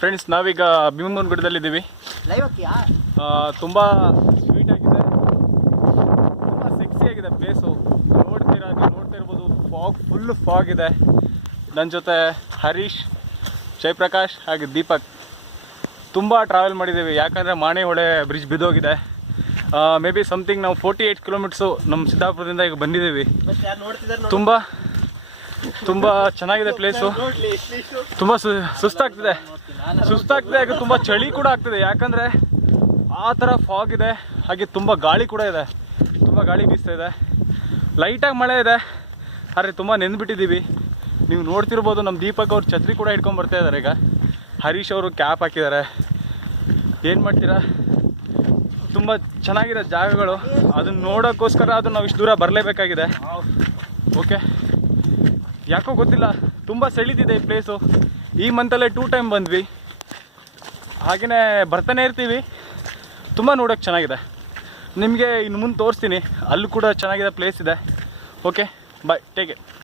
Friends ನಾವೀಗ ಭೀಮಮ್ಮನಗುಡ್ಡದಲ್ಲಿದ್ದೀವಿ. ತುಂಬ sweet ಆಗಿದೆ, ತುಂಬ ಸೆಕ್ಸಿ ಆಗಿದೆ ಪ್ಲೇಸು. ನೋಡ್ತಾ ಇರ್ಬೋದು, ಫುಲ್ ಫಾಗ್ ಇದೆ. ನನ್ನ ಜೊತೆ ಹರೀಶ್, ಜಯಪ್ರಕಾಶ್ ಹಾಗೆ ದೀಪಕ್. ತುಂಬ ಟ್ರಾವೆಲ್ ಮಾಡಿದ್ದೀವಿ, ಯಾಕಂದರೆ ಮಾಣೆಹೊಳೆ ಬ್ರಿಡ್ಜ್ ಬಿದ್ದೋಗಿದೆ. ಮೇ ಬಿ ಸಮಥಿಂಗ್ ನಾವು 48 ಕಿಲೋಮೀಟರ್ಸು ನಮ್ಮ ಸಿದ್ದಾಪುರದಿಂದ ಈಗ ಬಂದಿದ್ದೀವಿ. ತುಂಬ ಚೆನ್ನಾಗಿದೆ ಪ್ಲೇಸು. ತುಂಬ ಸುಸ್ತಾಗ್ತಿದೆ ಹಾಗೆ ತುಂಬ ಚಳಿ ಕೂಡ ಆಗ್ತಿದೆ, ಯಾಕಂದರೆ ಆ ಥರ ಫಾಗ್ ಇದೆ. ಹಾಗೆ ತುಂಬ ಗಾಳಿ ಕೂಡ ಇದೆ, ತುಂಬ ಗಾಳಿ ಬೀಸ್ತಾ ಇದೆ. ಲೈಟಾಗಿ ಮಳೆ ಇದೆ, ಆದರೆ ತುಂಬ ನೆಂದ್ಬಿಟ್ಟಿದ್ದೀವಿ. ನೀವು ನೋಡ್ತಿರ್ಬೋದು, ನಮ್ಮ ದೀಪಕ್ ಅವ್ರು ಛತ್ರಿ ಕೂಡ ಹಿಡ್ಕೊಂಡು ಬರ್ತಾ ಇದ್ದಾರೆ. ಈಗ ಹರೀಶ್ ಅವರು ಕ್ಯಾಪ್ ಹಾಕಿದ್ದಾರೆ. ಏನು ಮಾಡ್ತೀರಾ, ತುಂಬ ಚೆನ್ನಾಗಿದೆ ಜಾಗಗಳು. ಅದನ್ನು ನೋಡೋಕ್ಕೋಸ್ಕರ ಅದು ನಾವು ಇಷ್ಟು ದೂರ ಬರಲೇಬೇಕಾಗಿದೆ. ಓಕೆ, ಯಾಕೋ ಗೊತ್ತಿಲ್ಲ, ತುಂಬ ಸೆಳೀತಿದೆ ಈ ಪ್ಲೇಸು. ಈ ಮಂತಲ್ಲೇ 2 ಟೈಮ್ ಬಂದ್ವಿ, ಹಾಗೆಯೇ ಬರ್ತಾನೆ ಇರ್ತೀವಿ. ತುಂಬ ನೋಡೋಕ್ಕೆ ಚೆನ್ನಾಗಿದೆ. ನಿಮಗೆ ಇನ್ನು ಮುಂದೆ ತೋರಿಸ್ತೀನಿ, ಅಲ್ಲೂ ಕೂಡ ಚೆನ್ನಾಗಿದೆ ಪ್ಲೇಸ್ ಇದೆ. Okay, bye, take it.